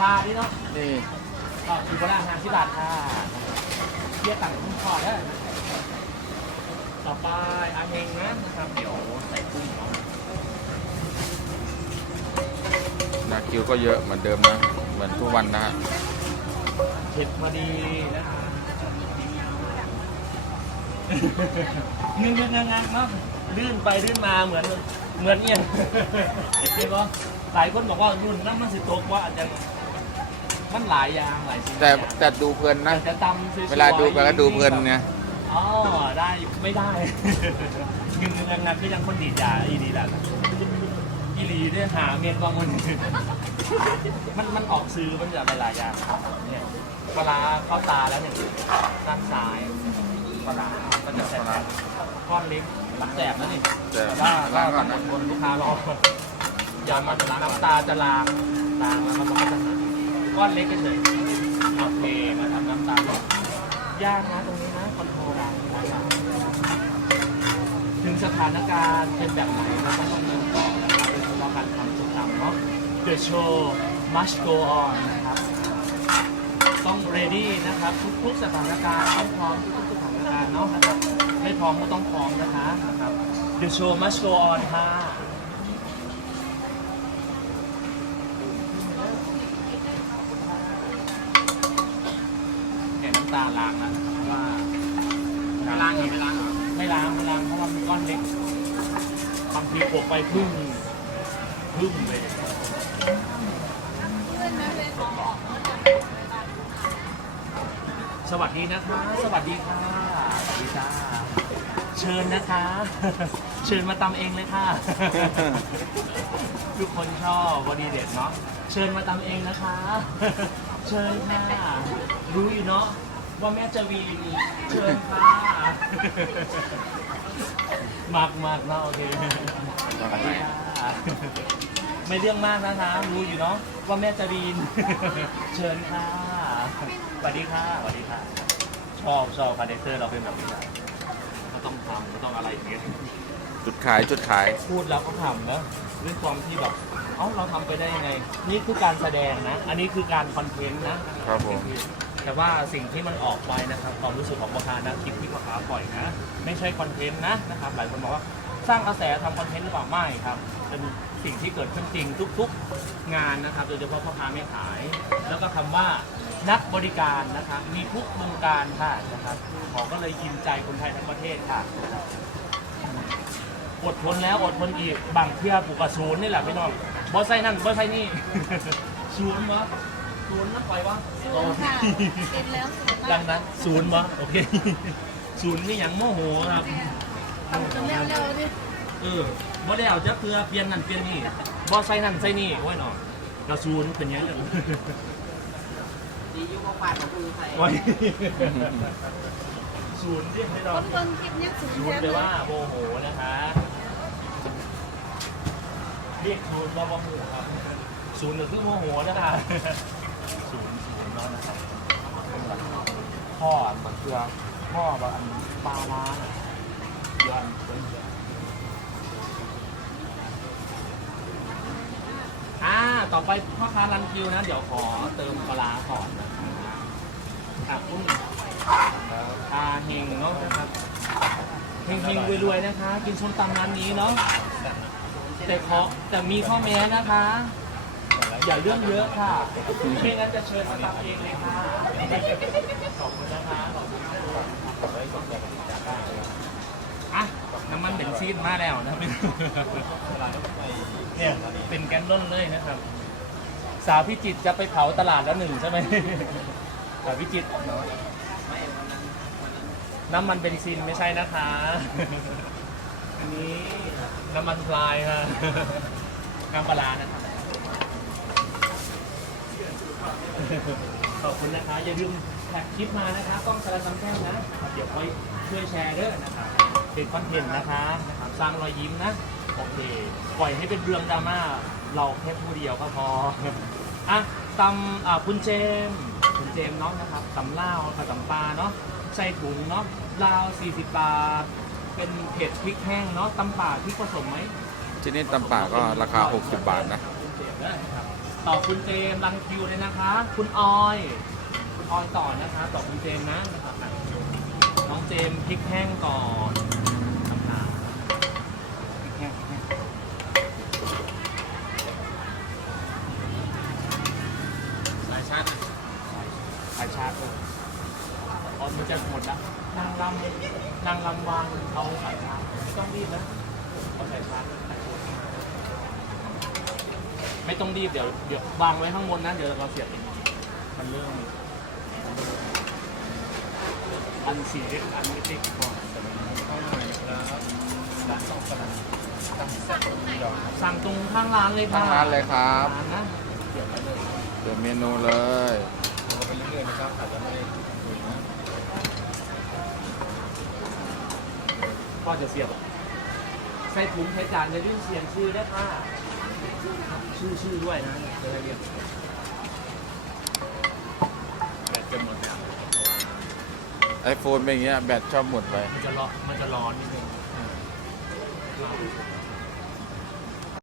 ปลาดิเนาะนี่ก็อยู่บนร้านอาหารที่บาทค่ะเทียบต่างคุ้มคอได้ต่อไปอาเฮงนะนะครับเดี๋ยวใส่กุ้งเนาะนาคิวก็เยอะเหมือนเดิมนะ เหมือนทุกวันนะฮะเผ็ดพอดีนะคะเงื้องงงๆเนาะลื่นไปลื่นมาเหมือนเหมือนเอียงเห็นปะหลายคนบอกว่ารุ่นน้ำมันสิตกว่าอาจจะ มันหลายอย่างหลายสิ่งแต่แต่ดูเพลินนะจะตำสวยๆเวลาดูไปก็ดูเพลินไง อ๋อได้อยู่ไม่ได้ เงินเงินงานก็ยังคนดีดยาอีดีแหละอีหลีเนี่ยหาเมียนกองมันมันมันออกซื้อมันจะหลายๆอย่างเนี่ยเวลาเข้าตาแล้วเนี่ยด้านซ้ายเวลามันจะแสบๆก้อนเล็กมันแสบนะนี่แต่แต่ว่าล้างก่อนนะคนลูกค้ารออย่ามาล้างน้ำตาจะล้างล้างแล้วมันก็จะหาย ก้อนเล็กเฉยๆโอเคมาทำน้ำตาลยากนะตรงนี้นะคอนโทรลได้ถึงสถานการณ์เป็นแบบไหนเราต้องเดินต่อนะครับโดยเฉพาะการทำกิจกรรมเนาะ The show must go on นะครับ ต้อง ready นะครับ ทุกๆสถานการณ์ต้องพร้อมทุกๆสถานการณ์เนาะนะครับ ไม่พร้อมก็ต้องพร้อมนะคะนะครับ The show must go on ค่ะเห็นน้ำ ตาล้างแล้วนะครับว่าไม่ล้างเหรอไม่ล้างเหรอไม่ล้างไม่ล้างเพราะว่ามันก้อนเล็กบางทีโปกไปพึ่งพึ่งเลยสวัสดีนะคะ สวัสดีค่ะสวัสดีจ้าเชิญนะคะ เชิญมาตำเองเลยค่ะ ทุกคนชอบบอดีเด็ดเนาะเชิญมาตำเองนะคะ เชิญค่ะ รู้อยู่เนาะ ว่าแม่จะวีนเชิญค่ะมากมากๆเนาะโอเคไม่เรื่องมากนะคะรู้อยู่เนาะว่าแม่จะวีนเชิญค่ะสวัสดีค่ะสวัสดีค่ะชอบชอบคาแรคเตอร์เราเป็นแบบนี้นะก็ต้องทำก็ต้องอะไรอย่างเงี้ยจุดขายจุดขายพูดแล้วก็ทำนะด้วยความที่แบบเอ้าเราทำไปได้ยังไง นี่คือการแสดงนะ อันนี้คือการคอนเทนต์นะครับผม แต่ว่าสิ่งที่มันออกไปนะครับความรู้สึกของพ่อค้านะคลิปที่พ่อค้าปล่อยนะ ไม่ใช่คอนเทนต์นะนะครับ หลายคนบอกว่าสร้างกระแสทำคอนเทนต์หรือเปล่าไม่ครับเป็นสิ่งที่เกิดขึ้นจริงทุกๆงานนะครับโดยเฉพาะพ่อค้าแม่ขาย แล้วก็คำว่านักบริการนะครับ มีทุกวงการค่ะนะครับขอก็เลยยินใจคนไทยทั้งประเทศค่ะอดทนแล้วอดทนอีกบางเพื่อปลูกกระศูนย์นี่แหละพี่น้องบอสไซนั่นบอสไซนี่ศูนย์วะ ศูนย์นั่นไปวะศูนย์ค่ะเป็นแล้วศูนย์ดังนั้นศูนย์วะโอเค ศูนย์นี่ยังโมโหครับ ทำจนเร็วๆดิเออบ่ได้เอาจะเพื่อเปลี่ยนนั่นเปลี่ยนนี่บอสไซนั่นไซนี่โอ้ยเนาะเราศูนย์เป็นอยังไงดียุคเขาปาดของคุณใส่โอ้ยศูนย์ที่ให้เราคนคนคลิปเนี้ยศูนย์ศูนแท้ย์เลแปลยว่าโมโหนะคะเรียกศูนย์ว่าโมโหครับศูนย์ก็คือโมโหนะคะ ศูนย์ศูนย์เนาะนะครับพ่อมันคือพ่อแบบอันปลาล้านยันเป็นอ่าต่อไปพ่อค้ารันคิวนะ เดี๋ยวขอเติมปลาร้าก่อนนะคะอะคุณตาเฮงเนาะนะครับเฮงๆรวยๆนะคะ กินส้มตำร้านนี้เนาะแต่ขอแต่มีข้อแม้นะคะ อย่าเรื่องเยอะค่ะไม่งั้นจะเชิญมาตำเองเลยค่ะขอบคุณนะคะขอบคุณอะน้ำมันเบนซีนมาแล้วนะเป็นเนี่ยเป็นแกนล้นเลยนะครับ สาวพิจิตรจะไปเผาตลาดแล้วหนึ่งใช่ไหมสาวพิจิตรเนาะน้ำมันเบนซินไม่ใช่นะคะ อันนี้น้ำมันพลายค่ะน้ำปลาร้านะครับ ขอบคุณนะคะ อย่าลืมแท็กคลิปมานะคะต้องสารซ้ำแก้วนะ เดี๋ยวค่อยช่วยแชร์เด้อนะครับเป็นคอนเทนต์นะคะนะครับสร้างรอยยิ้มนะ โอเค ปล่อยให้เป็นเรื่องดราม่า เราแค่ผู้เดียวก็พอ อะตำอ่าคุณเจมส์คุณเจมส์เนาะนะครับตำลาวกับตำปลาเนาะ ใส่ถุงเนาะลาว 40 บาท เป็นเผ็ดพริกแห้งเนาะตำป่าพริกผสมไหม ที่นี่ตำป่าก็ราคา 60 บาทนะ คุณเจมส์ได้ครับ ต่อคุณเจมส์รันคิวเลยนะคะ คุณออย คุณออยต่อนะคะ ต่อคุณเจมส์นะนะครับรันคิวน้องเจมส์พริกแห้งก่อนคำถามพริกแห้งพริกแห้งสายชาร์จนะสายชาร์จเลยอ๋อมันจะหมดแล้วนางลำนางลำวางเอาสายชาร์จไม่ต้องรีบนะเอาสายชาร์จสายชาร์จ ไม่ต้องรีบเดี๋ยวเดี๋ยววางไว้ข้างบนนะเดี๋ยวเราเสียบเองมันเริ่มอันสีเล็กอันเล็กก่อนเข้ามานะครับร้านสองกระดาษสั่งตรงข้างร้านเลยค่ะทางร้านเลยครับร้านนะเดี๋ยวไปเลยเดี๋ยวเมนูเลยไปเรื่อยๆนะครับอาจจะไม่ได้คุยนะก็จะเสียบใส่ถุงใส่จานจะยื่นเสียงชื่อได้ค่ะ ชื่อชื่อด้วยนะจะได้เรียกแบตจะหมดแล้วไอโฟนเป็นอย่างเงี้ยแบตชอบหมดไป มันจะร้อนมันจะร้อนนิดนึง